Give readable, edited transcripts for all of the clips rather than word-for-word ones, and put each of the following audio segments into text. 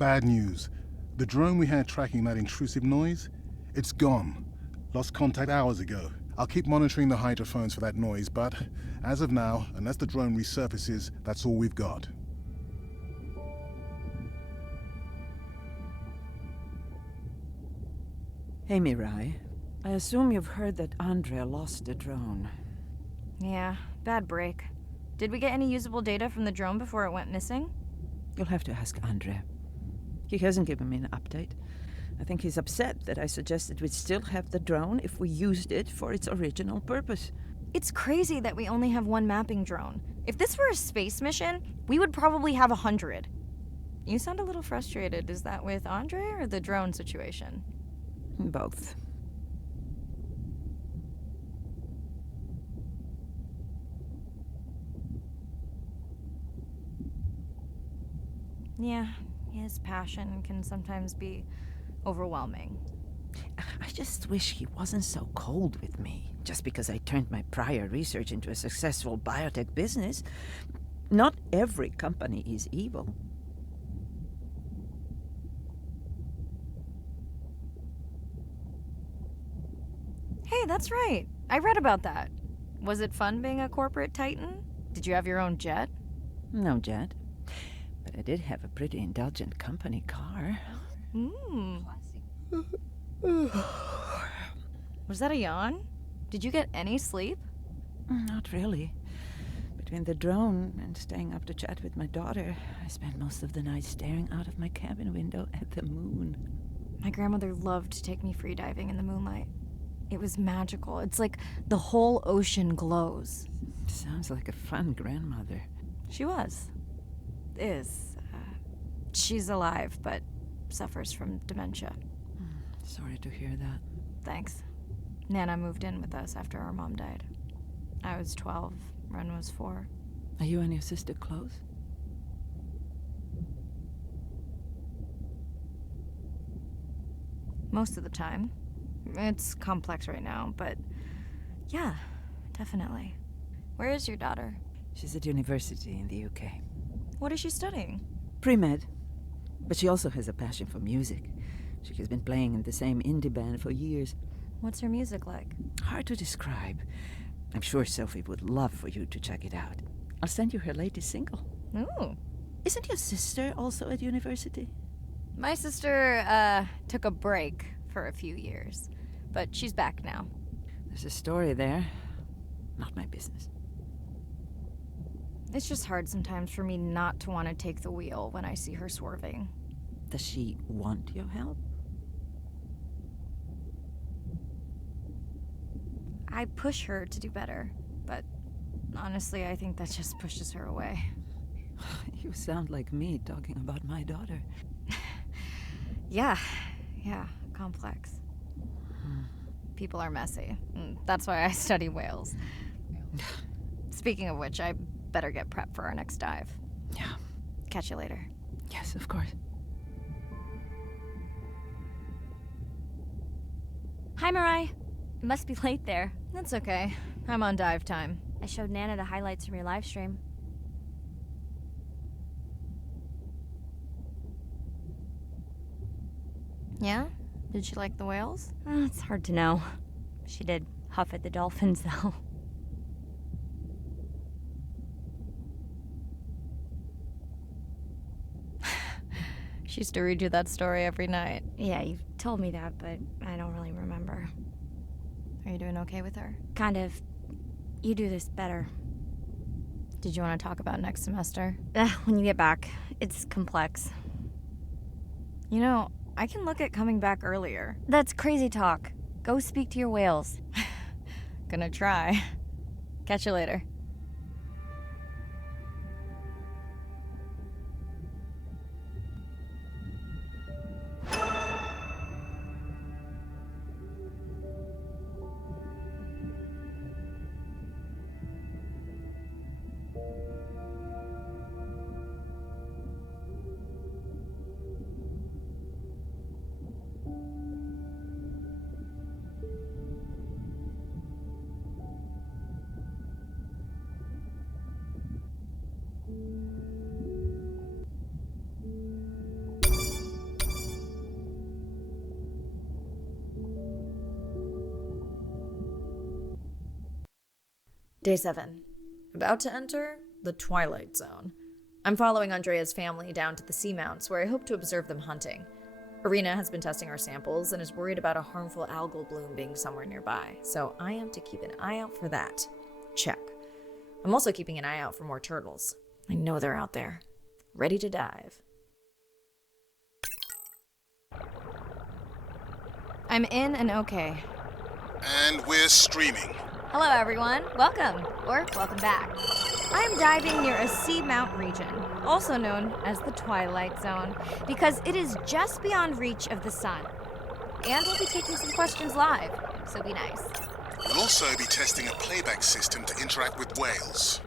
Bad news. The drone we had tracking that intrusive noise, it's gone. Lost contact hours ago. I'll keep monitoring the hydrophones for that noise, but as of now, unless the drone resurfaces, that's all we've got. Hey, Mirai. I assume you've heard that Andrea lost the drone. Yeah, bad break. Did we get any usable data from the drone before it went missing? You'll have to ask Andrea. He hasn't given me an update. I think he's upset that I suggested we'd still have the drone if we used it for its original purpose. It's crazy that we only have one mapping drone. If this were a space mission, we would probably have 100. You sound a little frustrated. Is that with Andre or the drone situation? Both. Yeah, his passion can sometimes be overwhelming. I just wish he wasn't so cold with me, just because I turned my prior research into a successful biotech business. Not every company is evil. Hey, that's right. I read about that. Was it fun being a corporate titan? Did you have your own jet? No jet. But I did have a pretty indulgent company car. Was that a yawn? Did you get any sleep? Not really. Between the drone and staying up to chat with my daughter, I spent most of the night staring out of my cabin window at the moon. My grandmother loved to take me freediving in the moonlight. It was magical. It's like the whole ocean glows. Sounds like a fun grandmother. She was. Is. She's alive, but suffers from dementia. Sorry to hear that. Thanks. Nana moved in with us after our mom died. I was 12, Ren was 4. Are you and your sister close? Most of the time. It's complex right now, but yeah, definitely. Where is your daughter? She's at university in the UK. What is she studying? Pre-med. But she also has a passion for music. She has been playing in the same indie band for years. What's her music like? Hard to describe. I'm sure Sophie would love for you to check it out. I'll send you her latest single. Ooh. Isn't your sister also at university? My sister, took a break for a few years, but she's back now. There's a story there. Not my business. It's just hard sometimes for me not to want to take the wheel when I see her swerving. Does she want your help? I push her to do better, but honestly, I think that just pushes her away. You sound like me talking about my daughter. Yeah, complex. People are messy. That's why I study whales. Speaking of which, I better get prepped for our next dive. Yeah. Catch you later. Yes, of course. Hi, Mirai. It must be late there. That's okay. I'm on dive time. I showed Nana the highlights from your live stream. Yeah? Did she like the whales? It's hard to know. She did huff at the dolphins, though. She used to read you that story every night. Yeah, you've told me that, but I don't really remember. Are you doing okay with her? Kind of. You do this better. Did you want to talk about next semester? When you get back. It's complex. You know, I can look at coming back earlier. That's crazy talk. Go speak to your whales. Gonna try. Catch you later. Day 7. About to enter the Twilight Zone. I'm following Andrea's family down to the seamounts where I hope to observe them hunting. Irina has been testing our samples and is worried about a harmful algal bloom being somewhere nearby, so I am to keep an eye out for that. Check. I'm also keeping an eye out for more turtles. I know they're out there, ready to dive. I'm in and okay. And we're streaming. Hello, everyone. Welcome, or welcome back. I am diving near a seamount region, also known as the Twilight Zone, because it is just beyond reach of the sun. And we'll be taking some questions live, so be nice. We'll also be testing a playback system to interact with whales.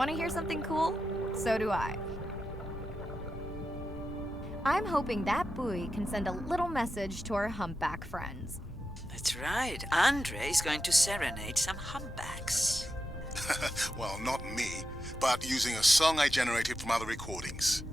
Want to hear something cool? So do I. I'm hoping that buoy can send a little message to our humpback friends. That's right. Andre is going to serenade some humpbacks. Well, not me, but using a song I generated from other recordings.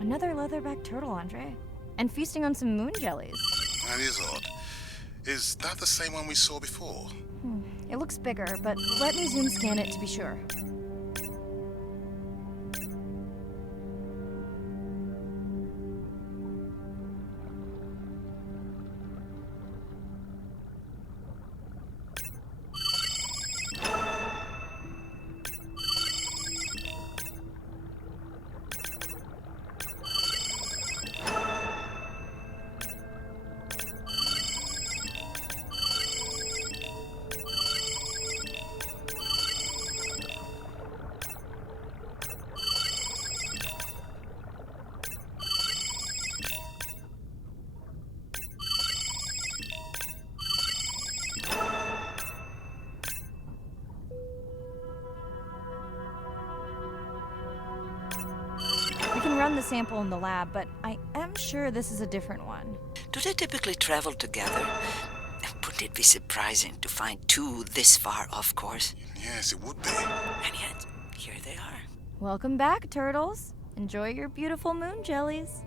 Another leatherback turtle, Andre. And feasting on some moon jellies. That is odd. Is that the same one we saw before? It looks bigger, but let me zoom scan it to be sure. We can run the sample in the lab, but I am sure this is a different one. Do they typically travel together? Wouldn't it be surprising to find two this far off course? Yes, it would be. And yet, here they are. Welcome back, turtles. Enjoy your beautiful moon jellies.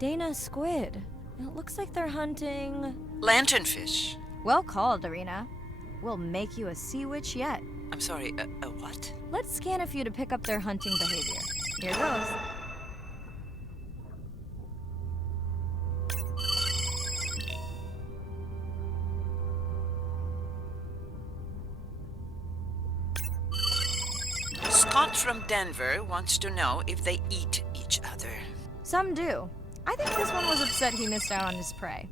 Dana, squid. It looks like they're hunting. Lanternfish. Well called, Irina. We'll make you a sea witch yet. I'm sorry, a what? Let's scan a few to pick up their hunting behavior. Here goes. Scott from Denver wants to know if they eat each other. Some do. I think this one was upset he missed out on his prey.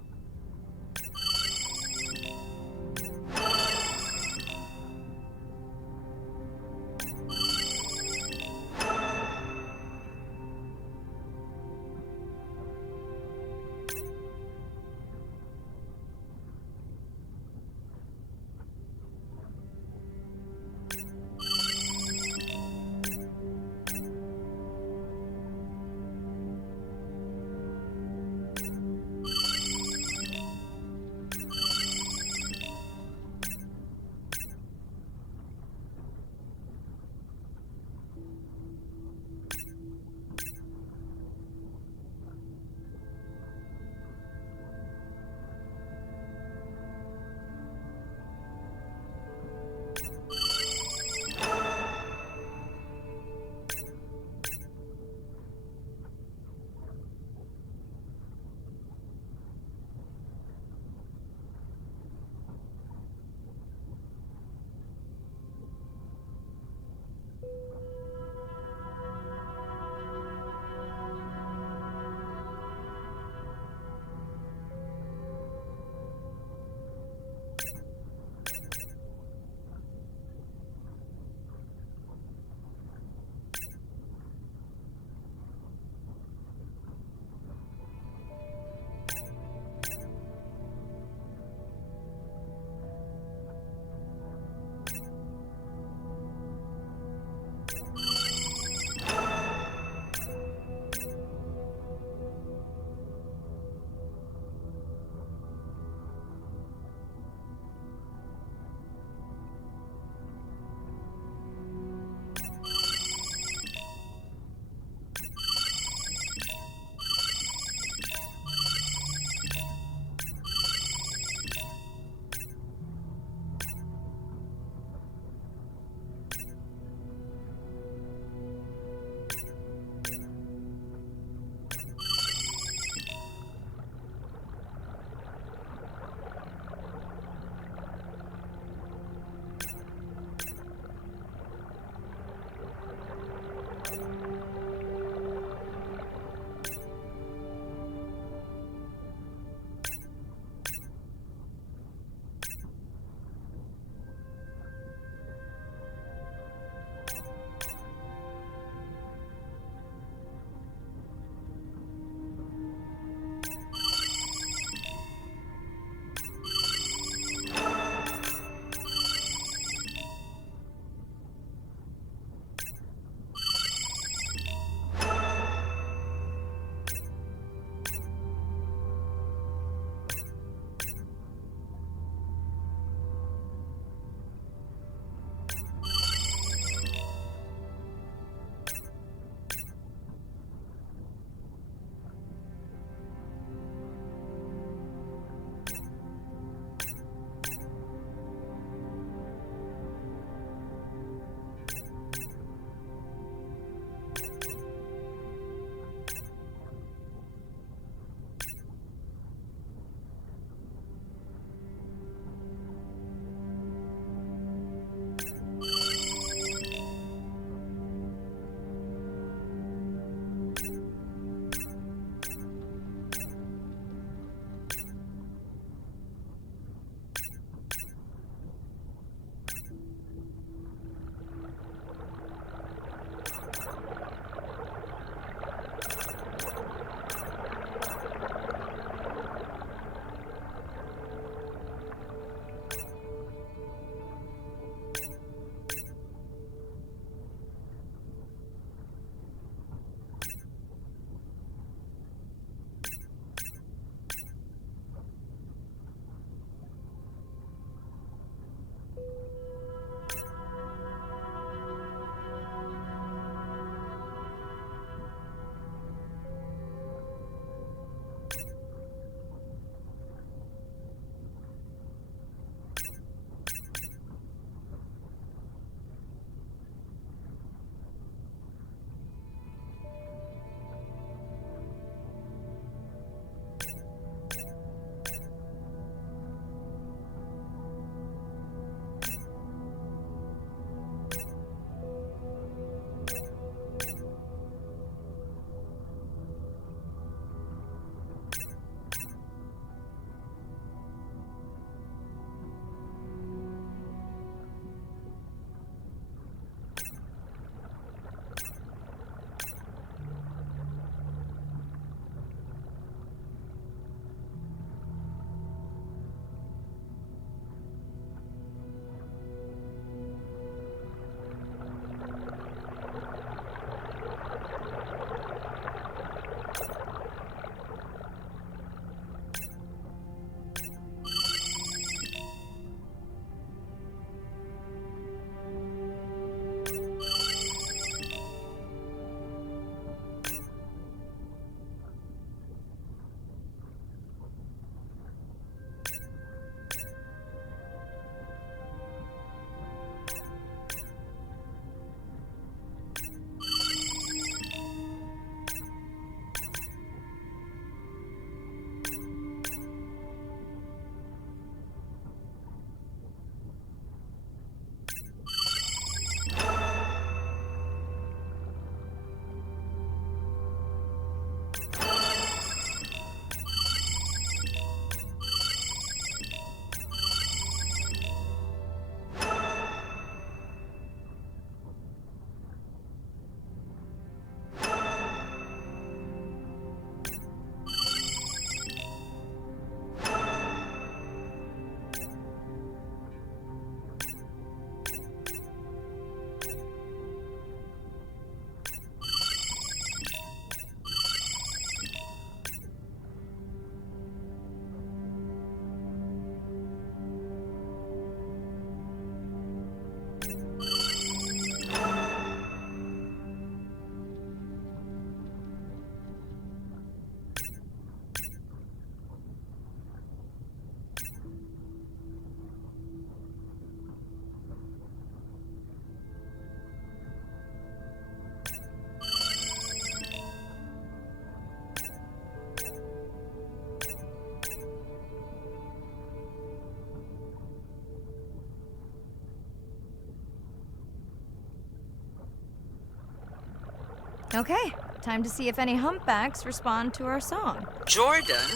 Okay, time to see if any humpbacks respond to our song. Jordan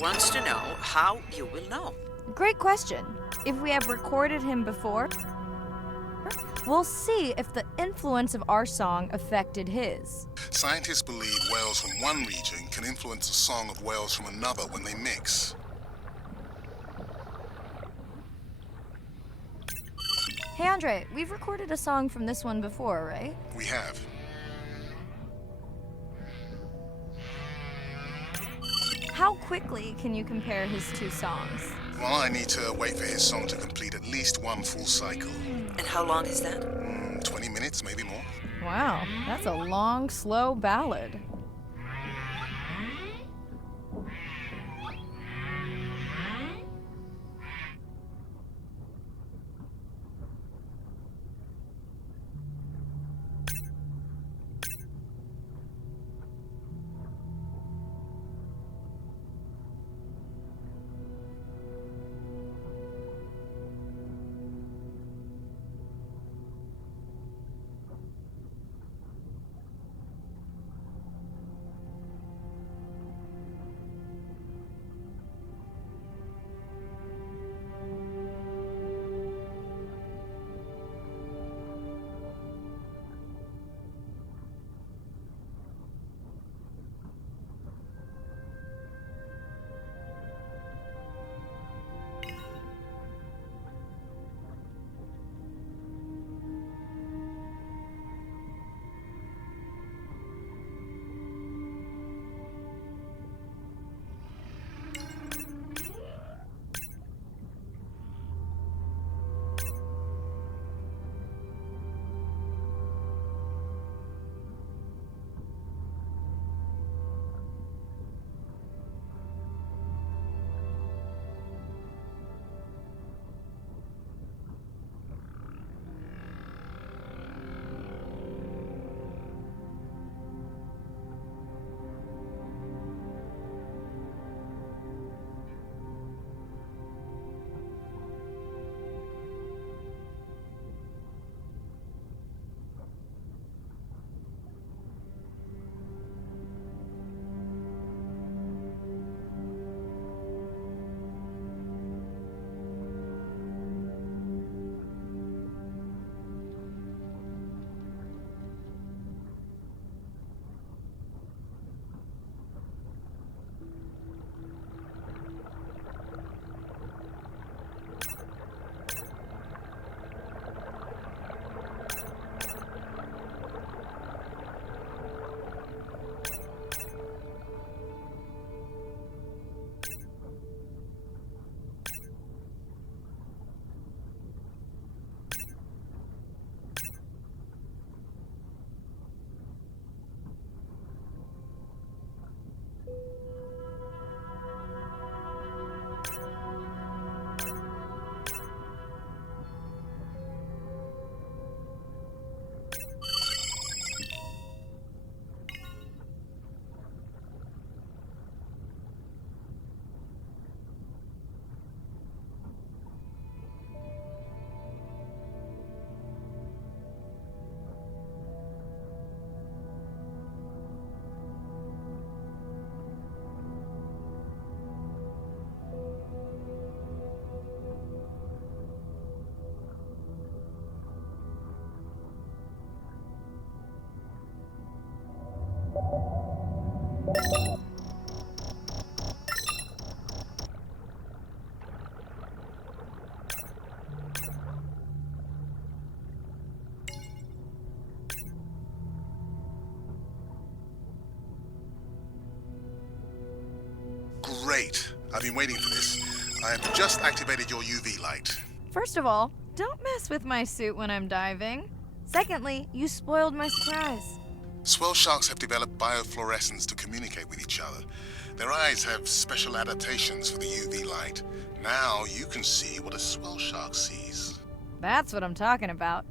wants to know how you will know. Great question. If we have recorded him before, we'll see if the influence of our song affected his. Scientists believe whales from one region can influence the song of whales from another when they mix. Hey Andre, we've recorded a song from this one before, right? We have. How quickly can you compare his two songs? Well, I need to wait for his song to complete at least one full cycle. And how long is that? 20 minutes, maybe more. Wow, that's a long, slow ballad. Great. I've been waiting for this. I have just activated your UV light. First of all, don't mess with my suit when I'm diving. Secondly, you spoiled my surprise. Swell sharks have developed biofluorescence to communicate with each other. Their eyes have special adaptations for the UV light. Now you can see what a swell shark sees. That's what I'm talking about.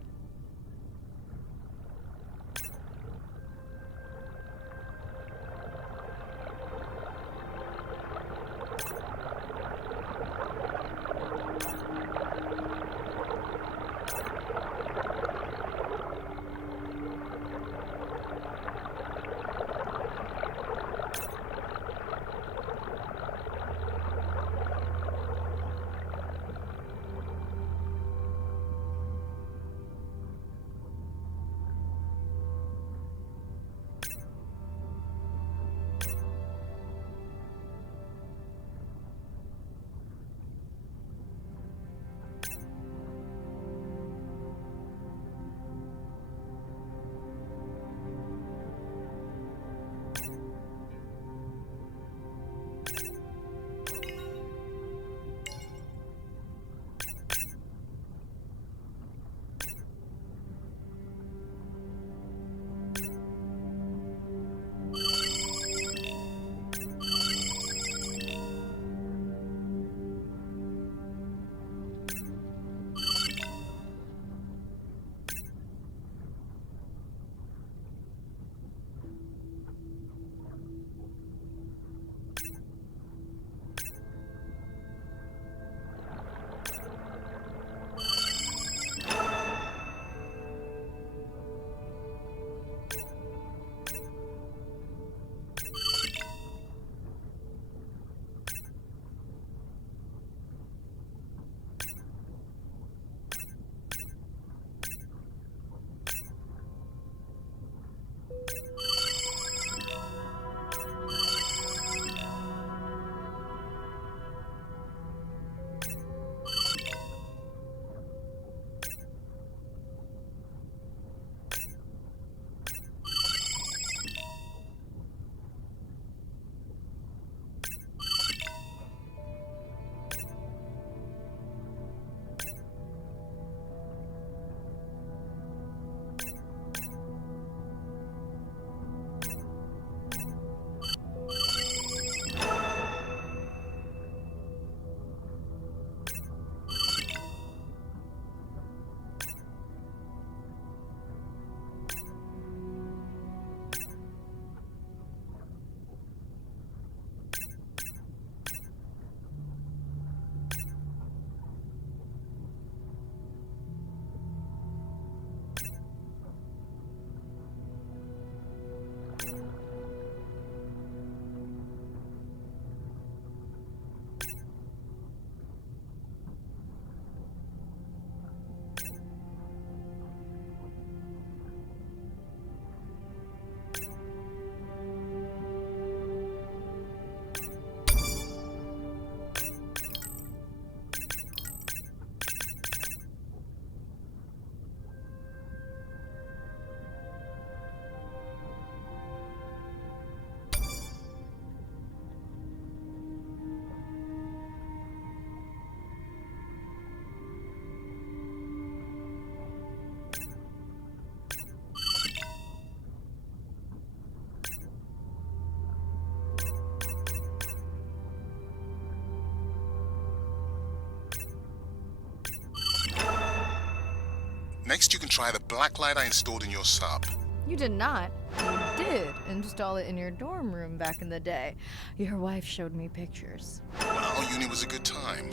Next, you can try the black light I installed in your sub. You did not. You did install it in your dorm room back in the day. Your wife showed me pictures. Well, uni was a good time.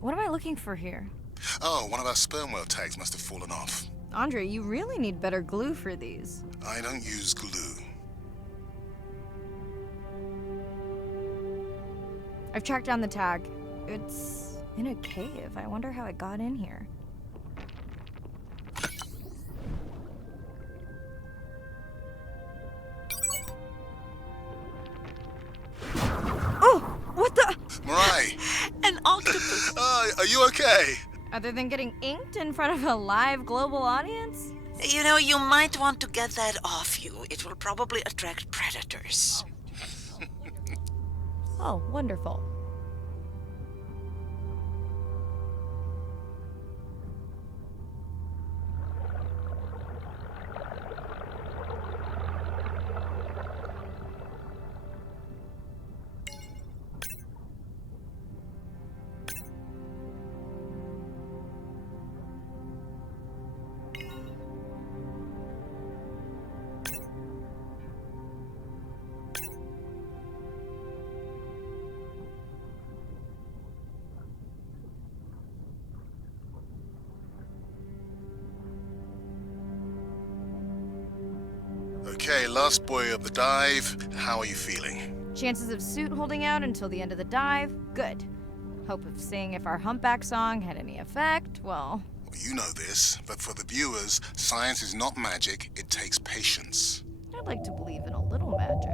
What am I looking for here? Oh, one of our sperm whale tags must have fallen off. Andre, you really need better glue for these. I don't use glue. I've tracked down the tag. It's in a cave. I wonder how it got in here. Oh! What the? Mirai! An octopus! Are you okay? Other than getting inked in front of a live global audience? You know, you might want to get that off you. It will probably attract predators. Oh, wonderful. Okay, last buoy of the dive. How are you feeling? Chances of suit holding out until the end of the dive? Good. Hope of seeing if our humpback song had any effect? Well, You know this, but for the viewers, science is not magic, it takes patience. I'd like to believe in a little magic.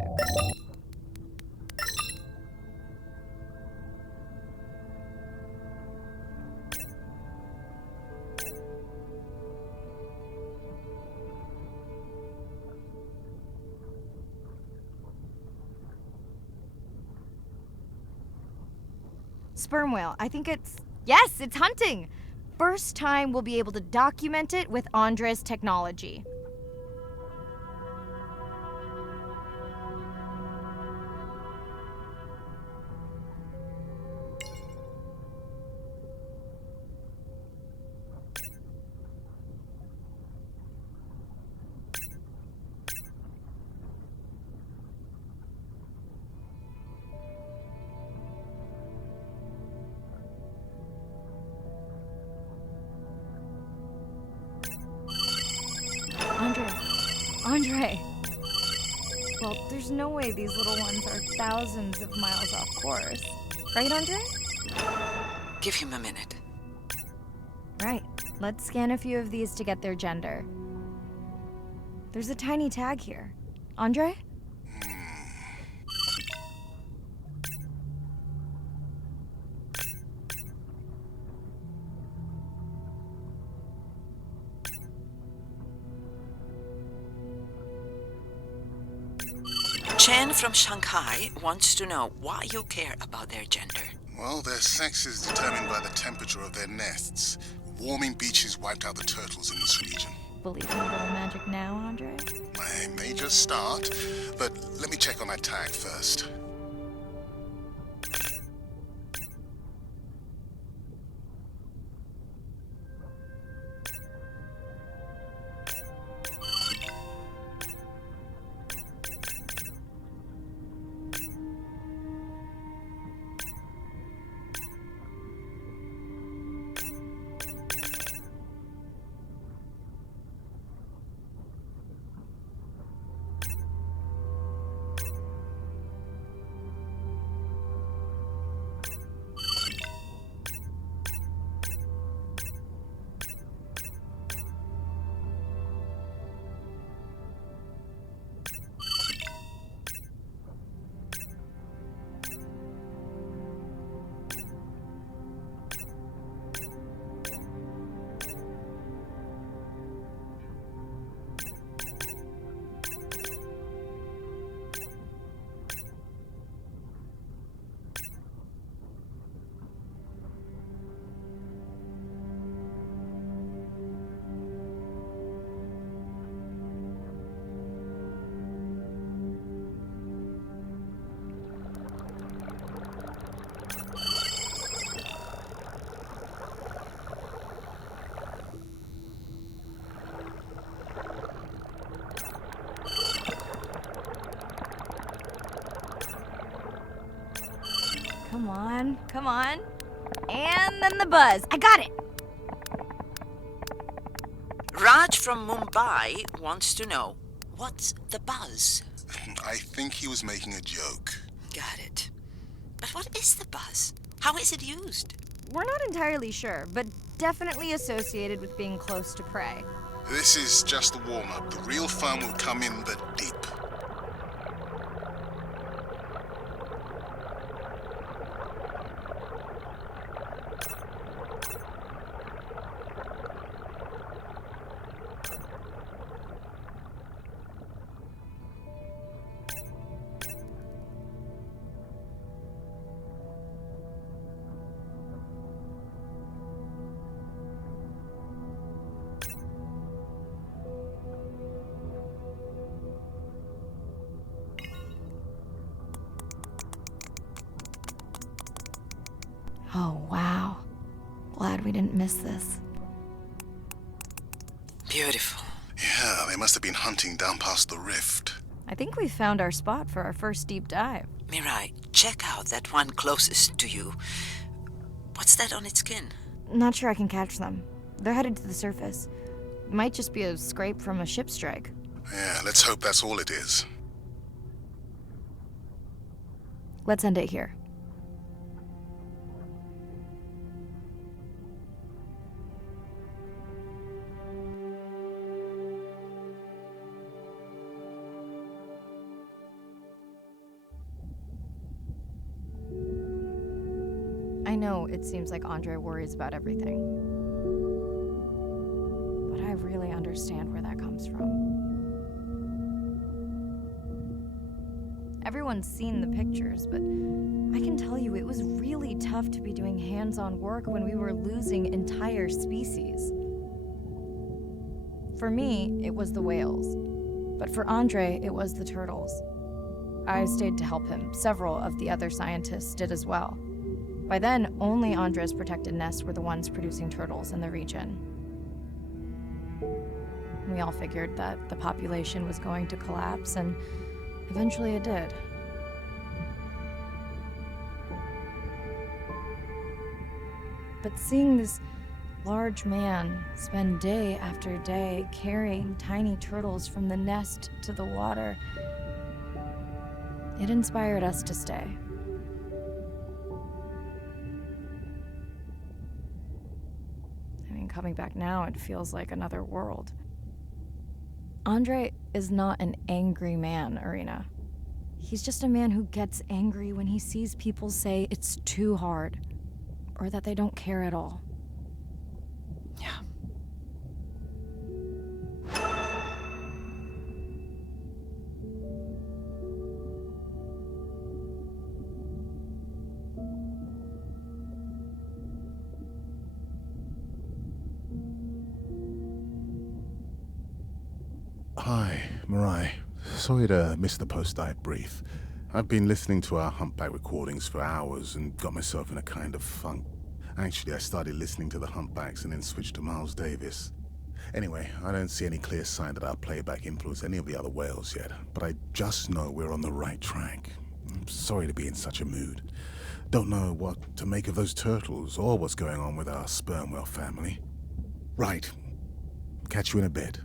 Sperm whale. I think it's. Yes, it's hunting! First time we'll be able to document it with Andre's technology. Andre. Well, there's no way these little ones are thousands of miles off course. Right, Andre? Give him a minute. Right. Let's scan a few of these to get their gender. There's a tiny tag here. Andre? Chen from Shanghai wants to know why you care about their gender. Well, their sex is determined by the temperature of their nests. Warming beaches wiped out the turtles in this region. Believe in a little magic now, Andre? I may just start, but let me check on that tag first. Come on. And then the buzz. I got it! Raj from Mumbai wants to know what's the buzz? I think he was making a joke. Got it. But what is the buzz? How is it used? We're not entirely sure, but definitely associated with being close to prey. This is just a warm-up. The real fun will come in the deep. Oh, wow. Glad we didn't miss this. Beautiful. Yeah, they must have been hunting down past the rift. I think we found our spot for our first deep dive. Mirai, check out that one closest to you. What's that on its skin? Not sure I can catch them. They're headed to the surface. Might just be a scrape from a ship strike. Yeah, let's hope that's all it is. Let's end it here. I know it seems like Andre worries about everything, but I really understand where that comes from. Everyone everyone's seen the pictures, but I can tell you it was really tough to be doing hands-on work when we were losing entire species. For me, it was the whales, but for Andre, it was the turtles. I stayed to help him. Several of the other scientists did as well. By then, only Andre's protected nests were the ones producing turtles in the region. We all figured that the population was going to collapse, and eventually it did. But seeing this large man spend day after day carrying tiny turtles from the nest to the water, it inspired us to stay. I mean, coming back now, it feels like another world. Andre is not an angry man, Irina. He's just a man who gets angry when he sees people say it's too hard, or that they don't care at all. Yeah. Hi, Mirai. Sorry to miss the post-dive brief. I've been listening to our Humpback recordings for hours and got myself in a kind of funk. Actually, I started listening to the Humpbacks and then switched to Miles Davis. Anyway, I don't see any clear sign that our playback influenced any of the other whales yet, but I just know we're on the right track. I'm sorry to be in such a mood. Don't know what to make of those turtles or what's going on with our sperm whale family. Right. Catch you in a bit.